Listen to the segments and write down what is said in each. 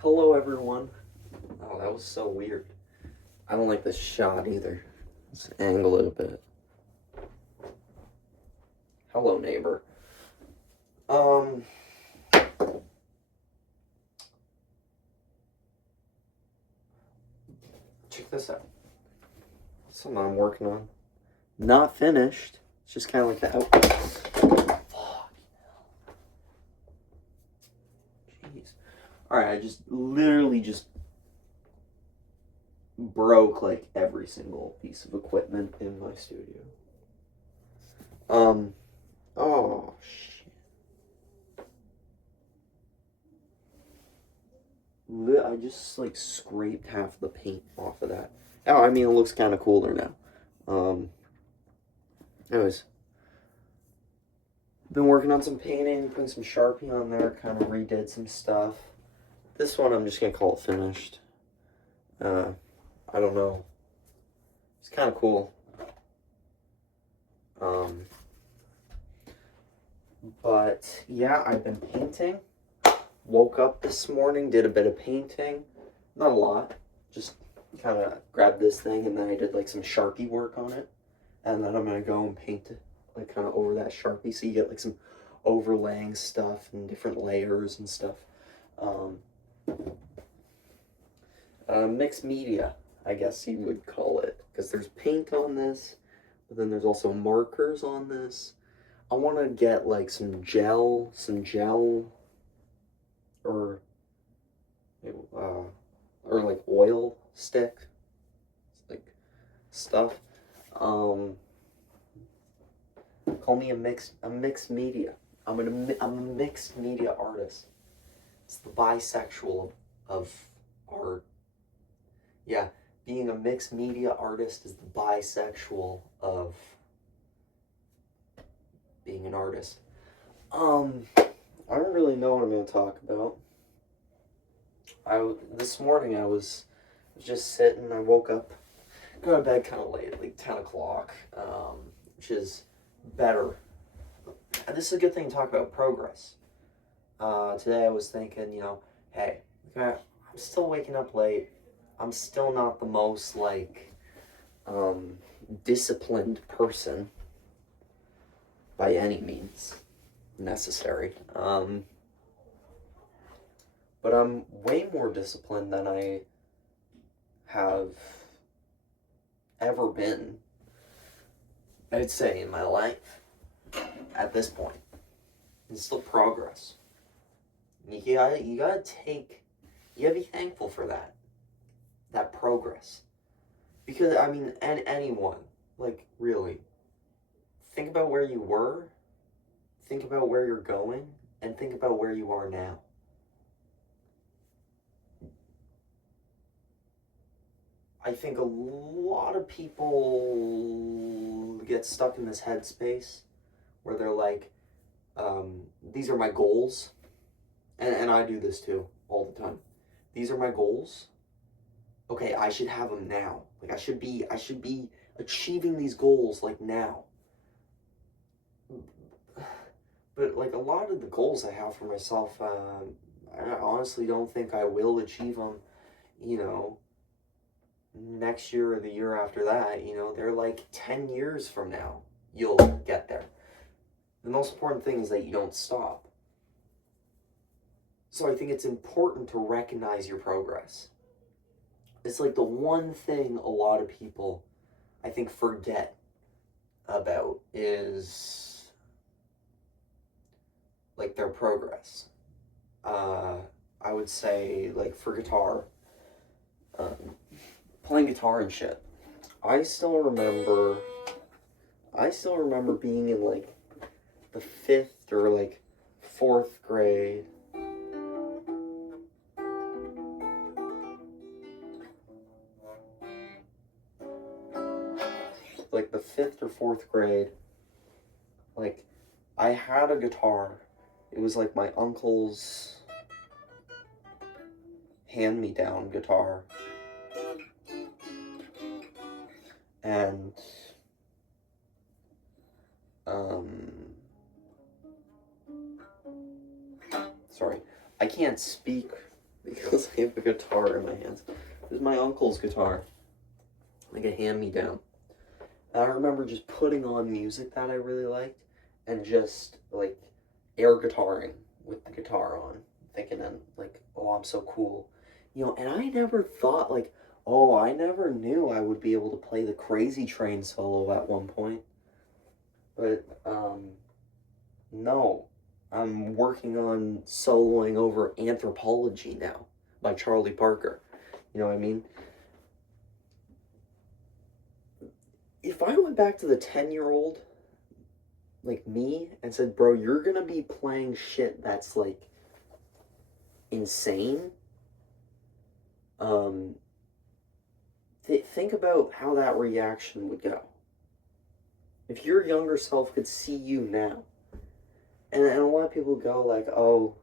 Hello, everyone. Oh, that was so weird. I don't like this shot either. Let's angle it a bit. Hello, neighbor. Um, check this out. Something I'm working on. Not finished. It's just kind of like the output. Fuck. Jeez. Alright, I just literally just broke like every single piece of equipment in my studio. Oh, shit. I just like scraped half the paint off of that. Oh, I mean, it looks kind of cooler now. Anyways, been working on some painting, putting some Sharpie on there, kind of redid some stuff. This one I'm just gonna call it finished. I don't know. It's kind of cool. But yeah, I've been painting. Woke up this morning, did a bit of painting. Not a lot. Just kind of grabbed this thing and then I did like some Sharpie work on it. And then I'm going to go and paint it like kind of over that Sharpie so you get like some overlaying stuff and different layers and stuff. Mixed media, I guess you would call it. Because there's paint on this, but then there's also markers on this. I want to get like some gel or like oil stick, like stuff. Call me a mixed media. I'm a mixed media artist. It's the bisexual of art. Yeah, being a mixed media artist is the bisexual of being an artist. I don't really know what I'm going to talk about. This morning I was just sitting. I woke up, go to bed kind of late, like 10 o'clock, which is better. And this is a good thing to talk about progress. Today I was thinking, hey, I'm still waking up late. I'm still not the most disciplined person by any means necessary. But I'm way more disciplined than I have ever been, I'd say, in my life at this point. It's still progress. You gotta be thankful for that progress. Because, I mean, and anyone, like, really, think about where you were, think about where you're going, and think about where you are now. I think a lot of people get stuck in this headspace where they're like, these are my goals. And I do this too all the time. These are my goals. Okay, I should have them now. Like I should be achieving these goals like now. But like a lot of the goals I have for myself, I honestly don't think I will achieve them, next year or the year after that. They're like 10 years from now, you'll get there. The most important thing is that you don't stop. So I think it's important to recognize your progress. It's like the one thing a lot of people, I think, forget about is like their progress. I would say, like, for guitar, playing guitar and shit. I still remember being in like the 5th or like 4th grade. Like the 5th or 4th grade, like I had a guitar. It was like my uncle's hand-me-down guitar. And sorry, I can't speak because I have a guitar in my hands. This is my uncle's guitar, like a hand-me-down. And I remember just putting on music that I really liked and just like air guitaring with the guitar on, thinking I'm like, oh, I'm so cool. And I never thought like, oh, I never knew I would be able to play the Crazy Train solo at one point. But no, I'm working on soloing over Anthropology now by Charlie Parker. You know what I mean? If I went back to the 10-year-old like me and said, bro, you're gonna be playing shit that's like insane, think about how that reaction would go. If your younger self could see you now, and a lot of people go like, oh,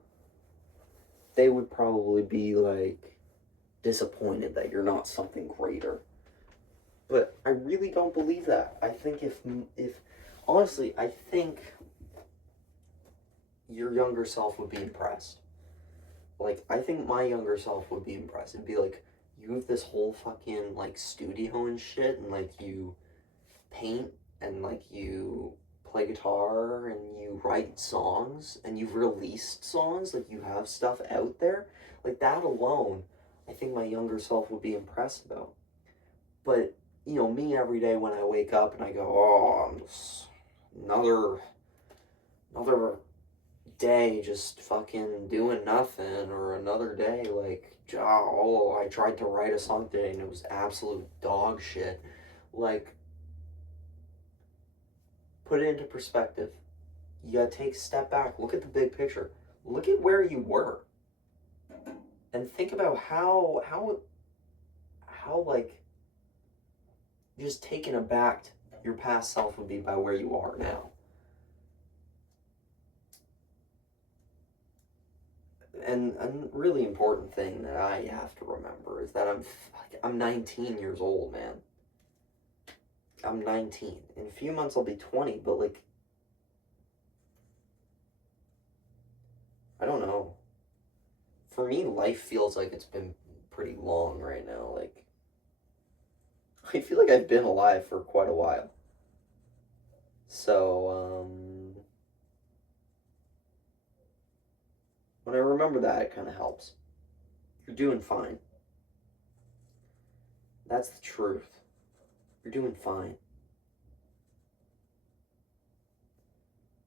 they would probably be like disappointed that you're not something greater. But I really don't believe that. I think if honestly, I think your younger self would be impressed. Like, I think my younger self would be impressed. It'd be like, you have this whole fucking, like, studio and shit, and, like, you paint, and, like, you play guitar, and you write songs, and you've released songs, like, you have stuff out there. Like, that alone, I think my younger self would be impressed about. But, me every day when I wake up and I go, oh, I'm just another day just fucking doing nothing, or another day like, oh, I tried to write a song today and it was absolute dog shit. Like, put it into perspective. You gotta take a step back, look at the big picture, look at where you were, and think about how like just taken aback your past self would be by where you are now. And a really important thing that I have to remember is that I'm 19 years old, man. I'm 19. In a few months I'll be 20, but like, I don't know. For me, life feels like it's been pretty long right now. Like, I feel like I've been alive for quite a while. So, when I remember that, it kind of helps. You're doing fine. That's the truth. You're doing fine.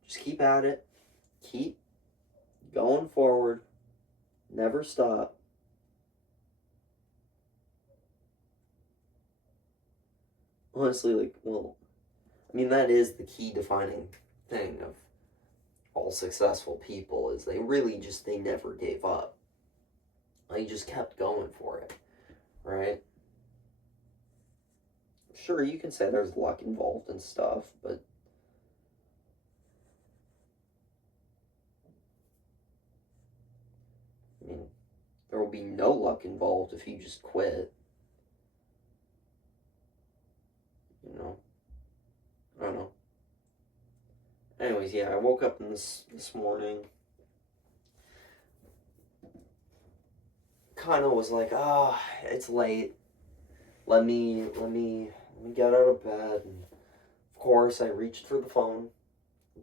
Just keep at it. Keep going forward. Never stop. Honestly, like, well, I mean, that is the key defining thing of all successful people, is they never gave up. They just kept going for it, right? Sure, you can say there's luck involved and stuff, but I mean, there will be no luck involved if you just quit. I don't know. Anyways, yeah, I woke up this morning, kind of was like, it's late. Let me get out of bed. And of course, I reached for the phone.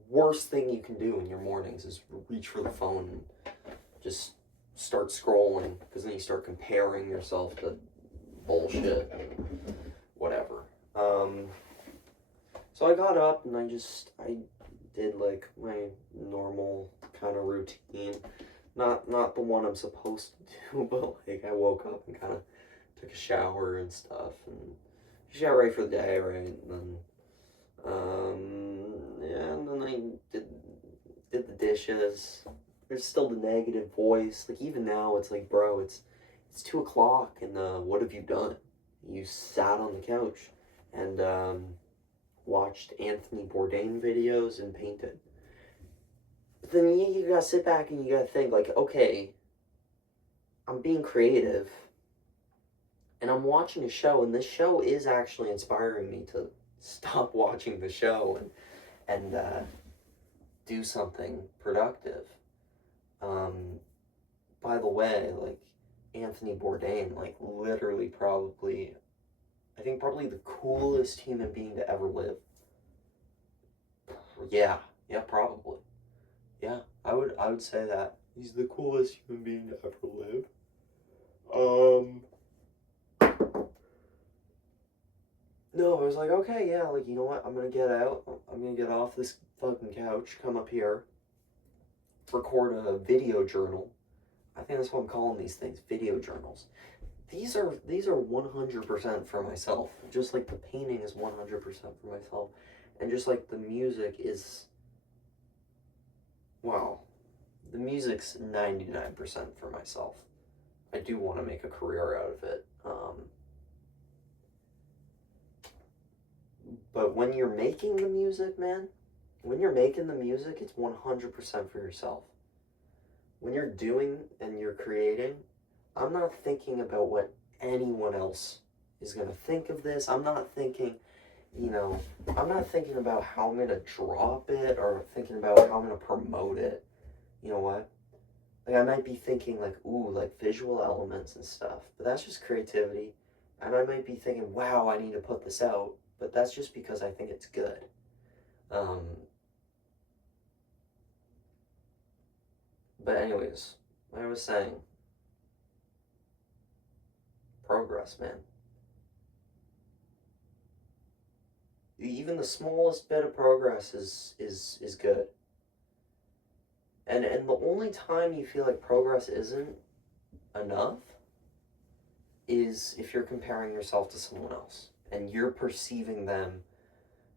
Worst thing you can do in your mornings is reach for the phone and just start scrolling, because then you start comparing yourself to bullshit, whatever. So I got up and I did like my normal kind of routine, not the one I'm supposed to do, but like I woke up and kind of took a shower and stuff, and just got ready for the day, right? And then, yeah, and then I did the dishes. There's still the negative voice. Like, even now, it's like, bro, it's 2 o'clock, and what have you done? You sat on the couch and watched Anthony Bourdain videos and painted. But then you gotta sit back and you gotta think, like, okay, I'm being creative, and I'm watching a show, and this show is actually inspiring me to stop watching the show and do something productive. By the way, like, Anthony Bourdain, like literally probably, I think probably the coolest human being to ever live. Yeah, probably. Yeah, I would say that. He's the coolest human being to ever live. No, I was like, okay, yeah, like, you know what? I'm gonna get out. I'm gonna get off this fucking couch, come up here, record a video journal. I think that's what I'm calling these things, video journals. These are 100% for myself. Just like the painting is 100% for myself, and just like the music is, wow, the music's 99% for myself. I do want to make a career out of it. But when you're making the music, man, when you're making the music, it's 100% for yourself. When you're doing and you're creating, I'm not thinking about what anyone else is going to think of this. I'm not thinking, I'm not thinking about how I'm going to drop it or thinking about how I'm going to promote it. You know what? Like, I might be thinking, like, ooh, like visual elements and stuff, but that's just creativity. And I might be thinking, wow, I need to put this out, but that's just because I think it's good. But anyways, like I was saying, progress, man. Even the smallest bit of progress is good. And the only time you feel like progress isn't enough is if you're comparing yourself to someone else and you're perceiving them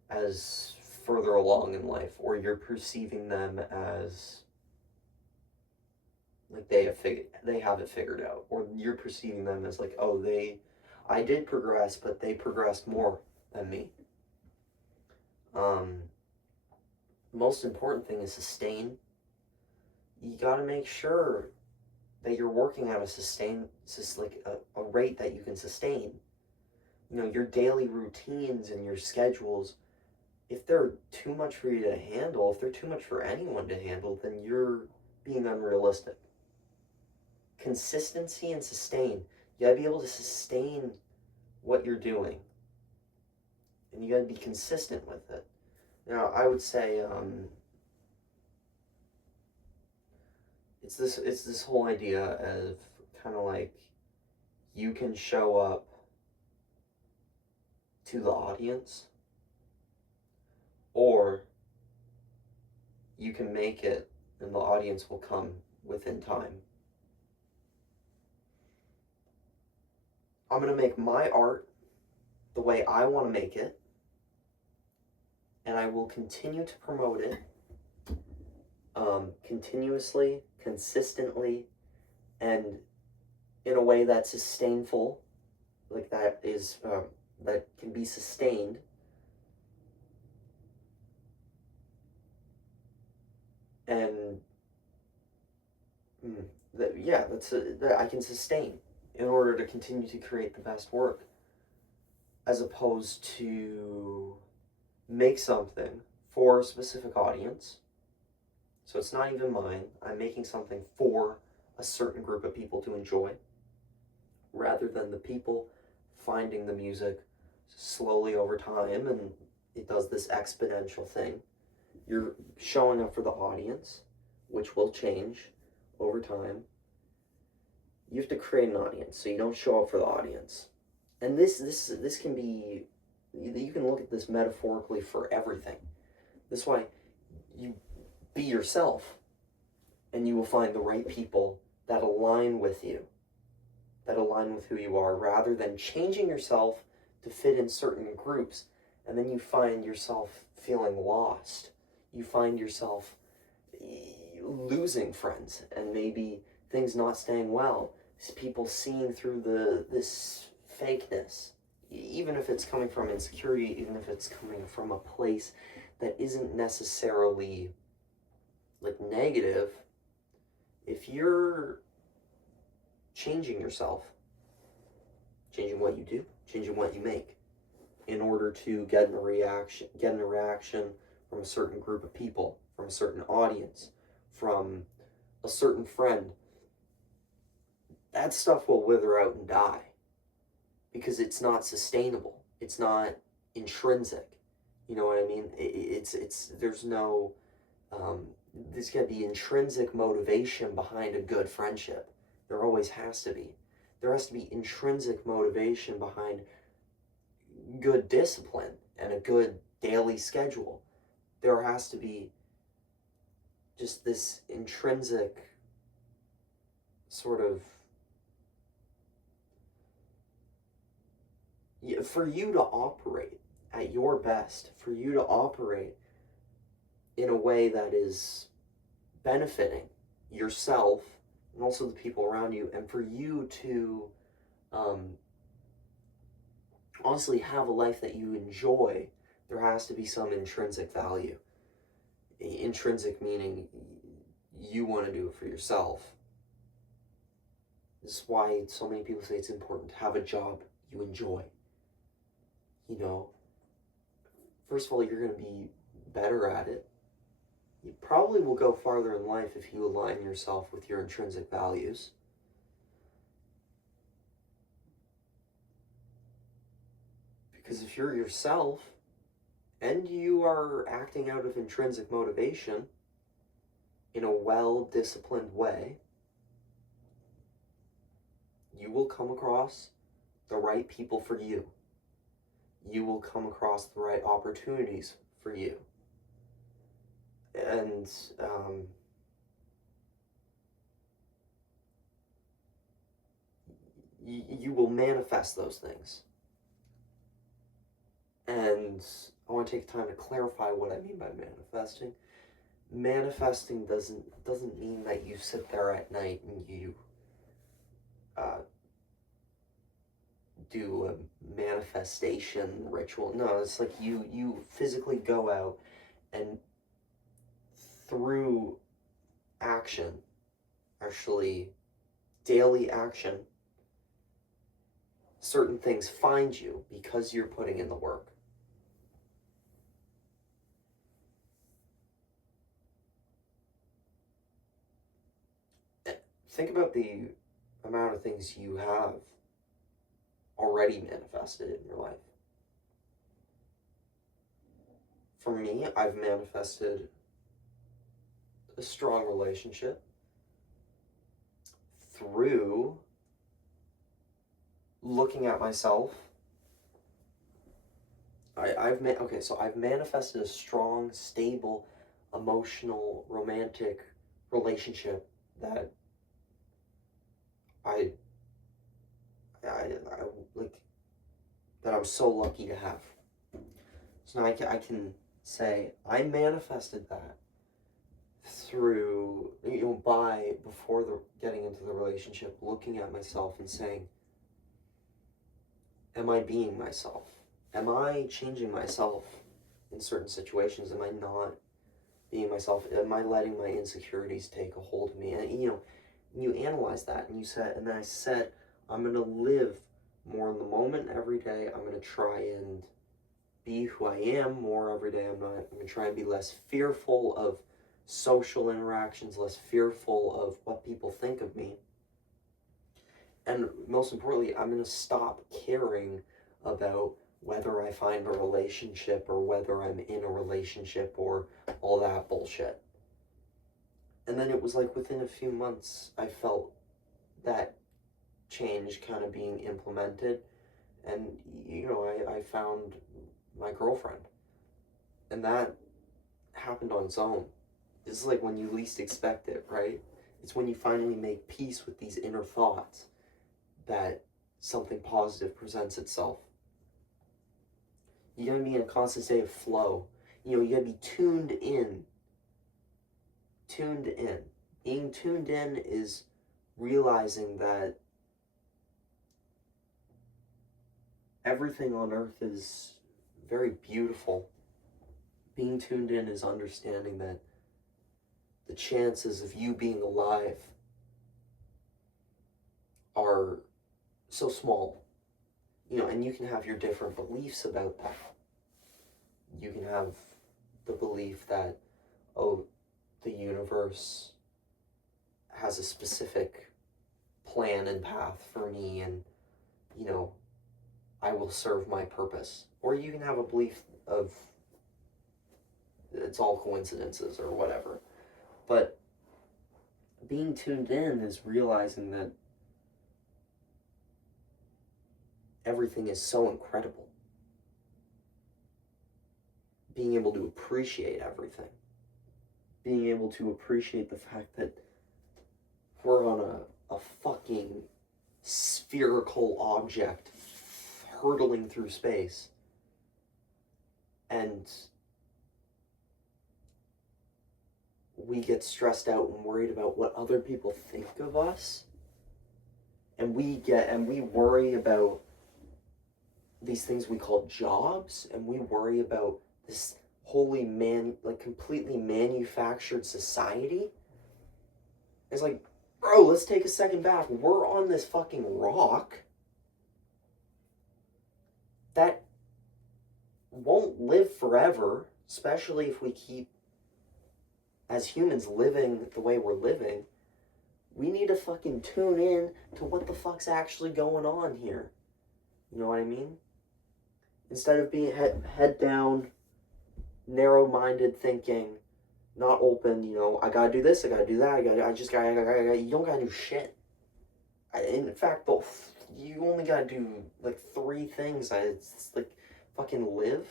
as further along in life, or you're perceiving them as like they have it figured out, or you're perceiving them as like, oh, I did progress, but they progressed more than me. Most important thing is sustain. You got to make sure that you're working at a rate that you can sustain. Your daily routines and your schedules, if they're too much for you to handle, if they're too much for anyone to handle, then you're being unrealistic. Consistency and sustain. You gotta be able to sustain what you're doing, and you gotta be consistent with it. Now, I would say it's this whole idea of kind of like you can show up to the audience, or you can make it and the audience will come within time. I'm going to make my art the way I want to make it, and I will continue to promote it continuously, consistently, and in a way that's sustainable, like that can be sustained. And that I can sustain in order to continue to create the best work, as opposed to make something for a specific audience. So it's not even mine. I'm making something for a certain group of people to enjoy, rather than the people finding the music slowly over time, and it does this exponential thing. You're showing up for the audience, which will change over time. You have to create an audience, so you don't show up for the audience. And this can be, you can look at this metaphorically for everything. This is why you be yourself, and you will find the right people that align with you, that align with who you are, rather than changing yourself to fit in certain groups, and then you find yourself feeling lost. You find yourself losing friends, and maybe things not staying well. People seeing through this fakeness, even if it's coming from insecurity, even if it's coming from a place that isn't necessarily like negative. If you're changing yourself, changing what you do, changing what you make, in order to get a reaction from a certain group of people, from a certain audience, from a certain friend, that stuff will wither out and die because it's not sustainable. It's not intrinsic. You know what I mean? There's no, there's got to be intrinsic motivation behind a good friendship. There always has to be. There has to be intrinsic motivation behind good discipline and a good daily schedule. There has to be just this intrinsic sort of, for you to operate at your best, for you to operate in a way that is benefiting yourself and also the people around you, and for you to honestly have a life that you enjoy, there has to be some intrinsic value. Intrinsic meaning you want to do it for yourself. This is why so many people say it's important to have a job you enjoy. You know, first of all, you're going to be better at it. You probably will go farther in life if you align yourself with your intrinsic values. Because if you're yourself and you are acting out of intrinsic motivation in a well-disciplined way, you will come across the right people for you. You will come across the right opportunities for you. And you will manifest those things. And I want to take time to clarify what I mean by manifesting. Manifesting doesn't mean that you sit there at night and you do a manifestation ritual. No, it's like you physically go out and through action, actually daily action, certain things find you because you're putting in the work. Think about the amount of things you have already manifested in your life. For me, I've manifested a strong relationship through looking at myself. I've manifested a strong, stable, emotional, romantic relationship that I like, that I'm so lucky to have. So now I can say I manifested that through, before getting into the relationship, looking at myself and saying, am I being myself? Am I changing myself in certain situations? Am I not being myself? Am I letting my insecurities take a hold of me? And you analyze that, and then I said, I'm going to live more in the moment every day. I'm going to try and be who I am more every day. I'm going to try and be less fearful of social interactions, less fearful of what people think of me. And most importantly, I'm going to stop caring about whether I find a relationship or whether I'm in a relationship or all that bullshit. And then it was like within a few months, I felt that change kind of being implemented. And, I found my girlfriend. And that happened on its own. It's like when you least expect it, right? It's when you finally make peace with these inner thoughts that something positive presents itself. You gotta be in a constant state of flow. You gotta be tuned in. Being tuned in is realizing that everything on earth is very beautiful. Being tuned in is understanding that the chances of you being alive are so small. And you can have your different beliefs about that. You can have the belief that, the universe has a specific plan and path for me, and, you know, I will serve my purpose. Or you can have a belief of it's all coincidences or whatever. But being tuned in is realizing that everything is so incredible. Being able to appreciate everything. Being able to appreciate the fact that we're on a fucking spherical object hurtling through space. And we get stressed out and worried about what other people think of us. And we worry about these things we call jobs, and we worry about this completely manufactured society. It's like, bro, let's take a second back. We're on this fucking rock that won't live forever, especially if we keep, as humans, living the way we're living. We need to fucking tune in to what the fuck's actually going on here. You know what I mean? Instead of being head down, narrow-minded thinking, not open, you know, I gotta do this, I gotta do that, you don't gotta do shit. In fact, you only gotta do, like, 3 things. It's like, fucking live,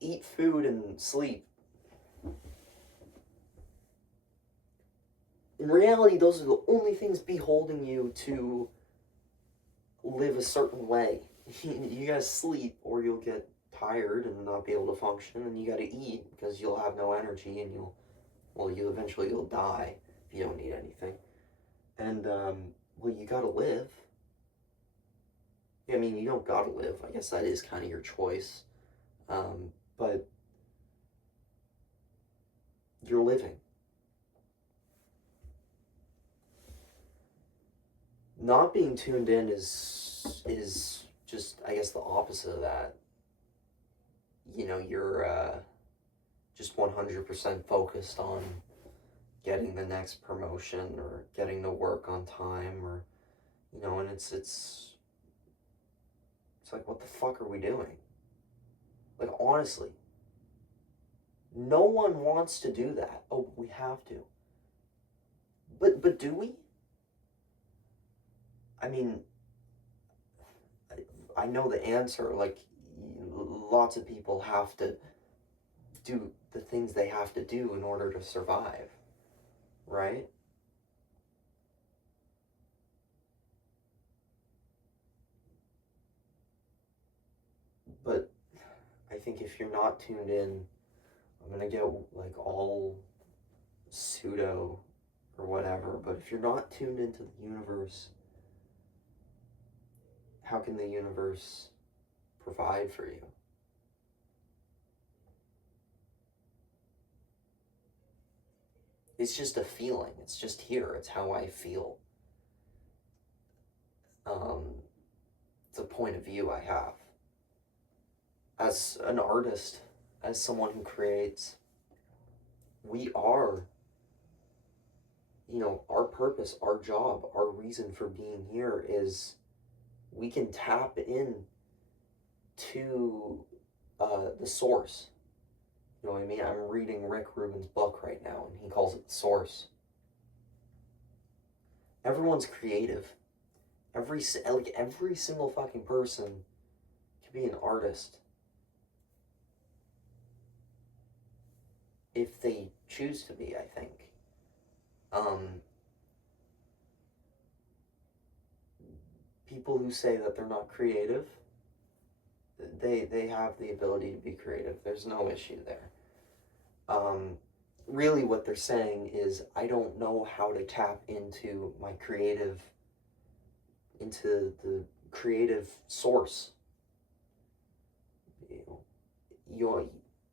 eat food, and sleep. In reality, those are the only things beholding you to live a certain way. You gotta sleep, or you'll get tired and not be able to function, and you gotta eat because you'll have no energy, and you'll eventually die if you don't eat anything. And you gotta live. I mean, you don't gotta live. I guess that is kind of your choice, but you're living. Not being tuned in is just, I guess, the opposite of that. You know, you're just 100% focused on getting the next promotion or getting to work on time, or, you know, and it's like, what the fuck are we doing? Like, honestly, no one wants to do that. Oh, we have to. But do we? I mean, I know the answer. Like, lots of people have to do the things they have to do in order to survive, right? But I think if you're not tuned in, I'm gonna get, like, all pseudo or whatever, but if you're not tuned into the universe, how can the universe provide for you? It's just a feeling. It's just here. It's how I feel. It's a point of view I have. As an artist, as someone who creates, we are, you know, our purpose, our job, our reason for being here is we can tap in to the source. You know what I mean? I'm reading Rick Rubin's book right now, and he calls it The Source. Everyone's creative. Every single fucking person can be an artist if they choose to be, I think. People who say that they're not creative, they have the ability to be creative. There's no issue there. Really what they're saying is, I don't know how to tap into my into the creative source.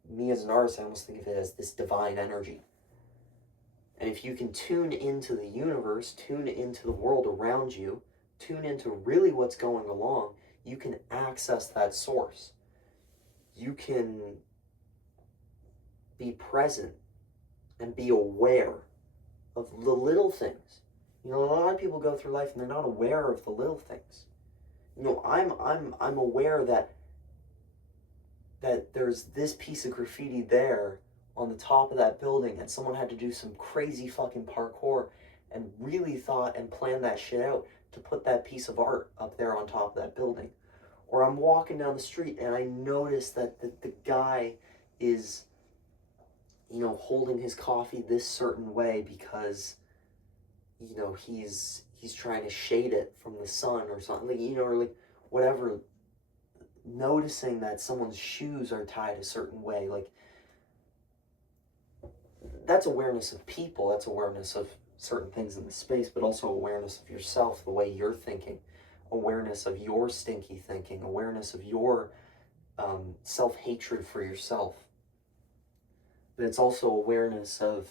Me as an artist, I almost think of it as this divine energy. And if you can tune into the universe, tune into the world around you, tune into really what's going along, you can access that source. You can be present and be aware of the little things. You know, a lot of people go through life and they're not aware of the little things. You know, I'm aware that there's this piece of graffiti there on the top of that building, and someone had to do some crazy fucking parkour and really thought and planned that shit out to put that piece of art up there on top of that building. Or I'm walking down the street and I notice that the guy is, you know, holding his coffee this certain way because, you know, he's trying to shade it from the sun or something, like, you know, or like whatever. Noticing that someone's shoes are tied a certain way, like, that's awareness of people, that's awareness of certain things in the space, but also awareness of yourself, the way you're thinking, awareness of your stinky thinking, awareness of your self-hatred for yourself. But it's also awareness of,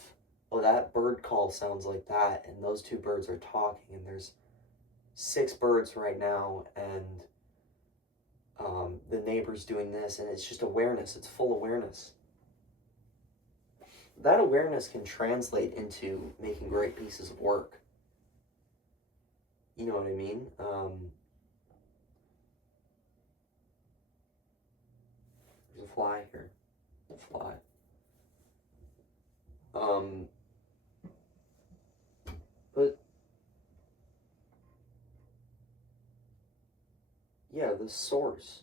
oh, that bird call sounds like that, and those two birds are talking, and there's 6 birds right now, and the neighbor's doing this, and it's just awareness. It's full awareness. That awareness can translate into making great pieces of work. You know what I mean? There's a fly here. A fly. But yeah, the source.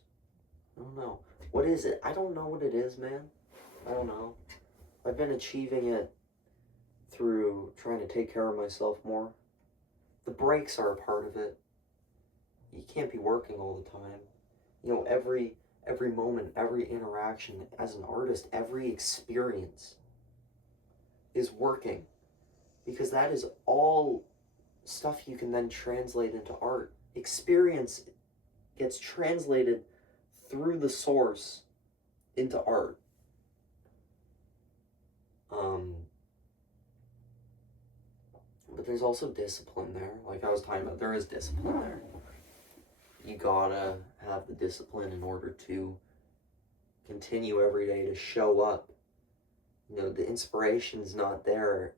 I don't know. What is it? I don't know what it is, man. I don't know. I've been achieving it through trying to take care of myself more. The breaks are a part of it. You can't be working all the time. You know, every moment, every interaction as an artist, every experience is working, because that is all stuff you can then translate into art. Experience gets translated through the source into art. But there's also discipline there. Like I was talking about, there is discipline there. You gotta have the discipline in order to continue every day to show up. You know, the inspiration's not there.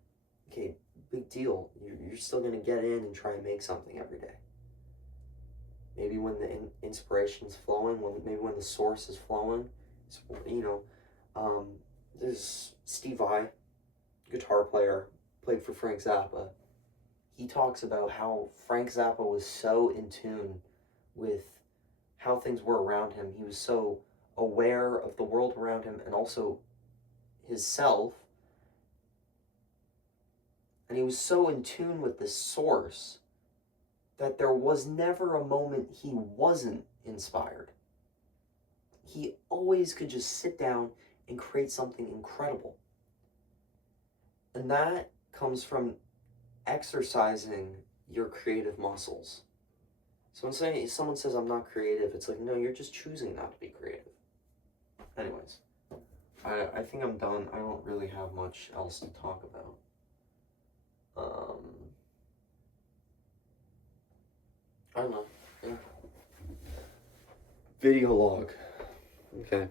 Okay, big deal. You're still gonna get in and try and make something every day. Maybe when the inspiration's flowing, maybe when the source is flowing, you know, there's Steve Vai, guitar player, played for Frank Zappa. He talks about how Frank Zappa was so in tune with how things were around him. He was so aware of the world around him and also his self. And he was so in tune with the source that there was never a moment he wasn't inspired. He always could just sit down and create something incredible. And that comes from exercising your creative muscles. So when someone says I'm not creative, it's like, no, you're just choosing not to be creative. Anyways, I think I'm done. I don't really have much else to talk about. I don't know. Yeah. Video log. Okay.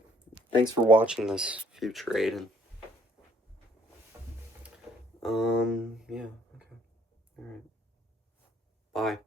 Thanks for watching this, future Aiden. Yeah, okay. Alright. Bye.